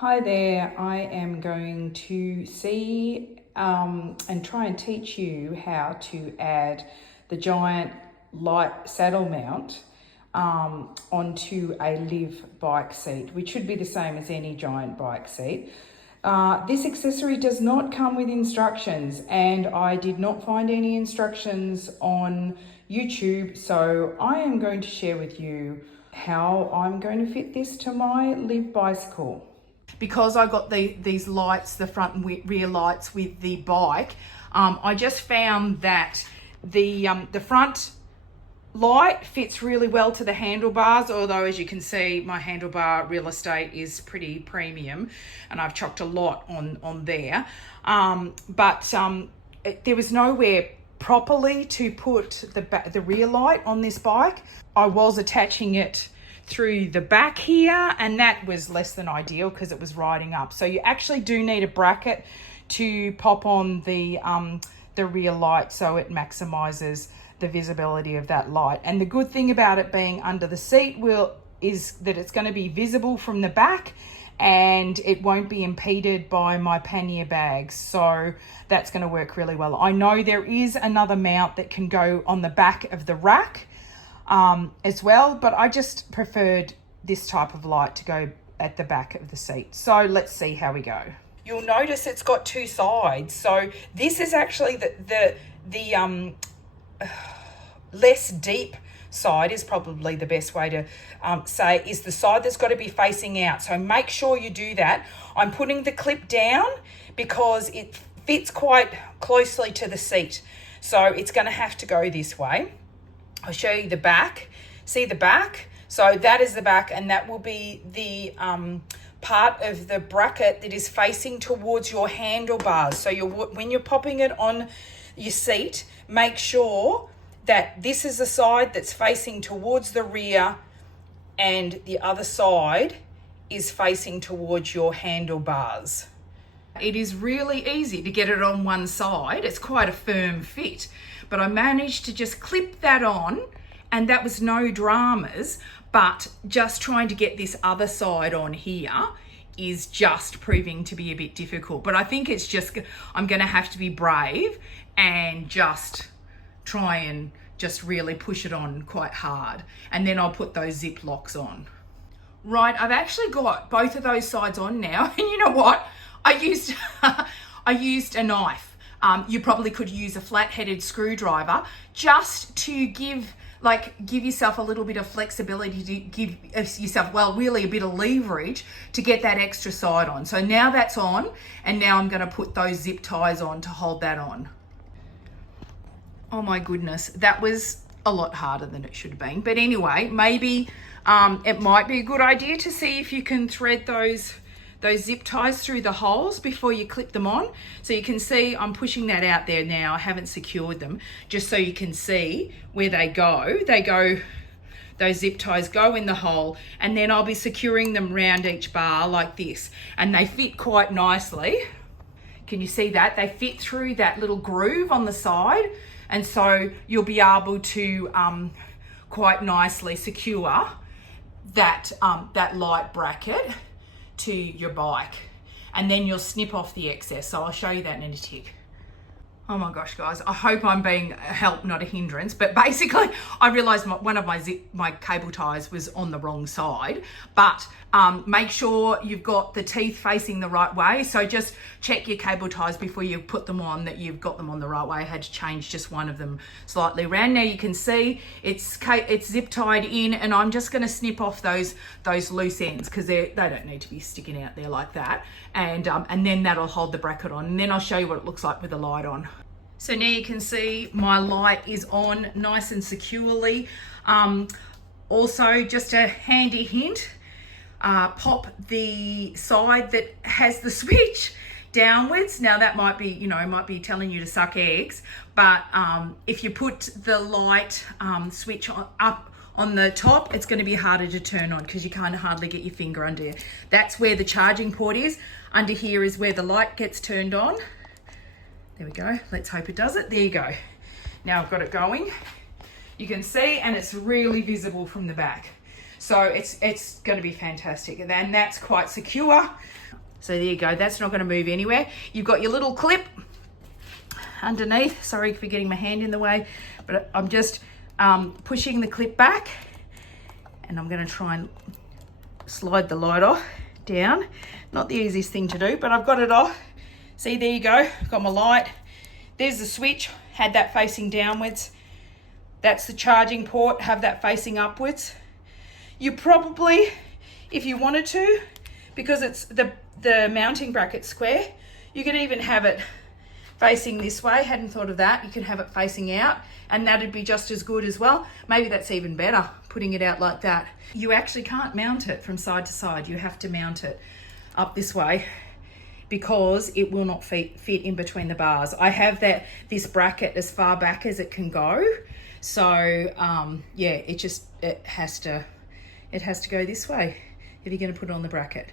Hi there, I am going to see and try and teach you how to add the giant light saddle mount onto a Liv bike seat, which should be the same as any giant bike seat. This accessory does not come with instructions, and I did not find any instructions on YouTube, so I am going to share with you how I'm going to fit this to my Liv bicycle. Because I got these lights, the front and rear lights with the bike, I just found that the front light fits really well to the handlebars, although as you can see my handlebar real estate is pretty premium and I've chocked a lot on there. There was nowhere properly to put the rear light on this bike. I was attaching it through the back here, and that was less than ideal because it was riding up. So you actually do need a bracket to pop on the rear light so it maximizes the visibility of that light. And the good thing about it being under the seat is that it's going to be visible from the back and it won't be impeded by my pannier bags. So that's going to work really well. I know there is another mount that can go on the back of the rack as well, but I just preferred this type of light to go at the back of the seat. So let's see how we go. You'll notice it's got two sides. So this is actually the less deep side is probably the best way to say, is the side that's got to be facing out. So make sure you do that. I'm putting the clip down because it fits quite closely to the seat. So it's going to have to go this way. I'll show you the back. See the back? So that is the back, and that will be the part of the bracket that is facing towards your handlebars. So when you're popping it on your seat, make sure that this is the side that's facing towards the rear and the other side is facing towards your handlebars. It is really easy to get it on one side. It's quite a firm fit, but I managed to just clip that on, and that was no dramas. But just trying to get this other side on here is just proving to be a bit difficult. But I think it's just, I'm going to have to be brave and just try and just really push it on quite hard. And then I'll put those zip locks on. Right, I've actually got both of those sides on now. And you know what? I used a knife. You probably could use a flat-headed screwdriver just to give yourself a little bit of flexibility, to give yourself, really a bit of leverage to get that extra side on. So now that's on, and now I'm going to put those zip ties on to hold that on. Oh my goodness, that was a lot harder than it should have been. But anyway, maybe it might be a good idea to see if you can thread those zip ties through the holes before you clip them on. So you can see I'm pushing that out there now. I haven't secured them, just so you can see where they go. Those zip ties go in the hole, and then I'll be securing them round each bar like this, and they fit quite nicely. Can you see that? They fit through that little groove on the side, and so you'll be able to quite nicely secure that light bracket to your bike, and then you'll snip off the excess. So I'll show you that in a tick. Oh my gosh, guys, I hope I'm being a help, not a hindrance. But basically, I realized one of my cable ties was on the wrong side. But make sure you've got the teeth facing the right way. So just check your cable ties before you put them on, that you've got them on the right way. I had to change just one of them slightly around. Now you can see it's zip tied in, and I'm just going to snip off those loose ends because they don't need to be sticking out there like that. And then that'll hold the bracket on. And then I'll show you what it looks like with the light on. So now you can see my light is on nice and securely. Also, just a handy hint, pop the side that has the switch downwards. Now that might be telling you to suck eggs, but if you put the light switch up on the top, it's going to be harder to turn on because you can't hardly get your finger under it. That's where the charging port is. Under here is where the light gets turned on. There we go. Let's hope it does it. There you go. Now I've got it going. You can see, and it's really visible from the back. So it's going to be fantastic. And then that's quite secure. So there you go, that's not gonna move anywhere. You've got your little clip underneath. Sorry for getting my hand in the way, but I'm just pushing the clip back, and I'm gonna try and slide the light off down. Not the easiest thing to do, but I've got it off. See, there you go, got my light. There's the switch, had that facing downwards. That's the charging port, have that facing upwards. You probably, if you wanted to, because it's the mounting bracket square, you could even have it facing this way. Hadn't thought of that. You could have it facing out, and that'd be just as good as well. Maybe that's even better, putting it out like that. You actually can't mount it from side to side. You have to mount it up this way because it will not fit in between the bars. I have this bracket as far back as it can go. So yeah, it has to go this way if you're going to put it on the bracket.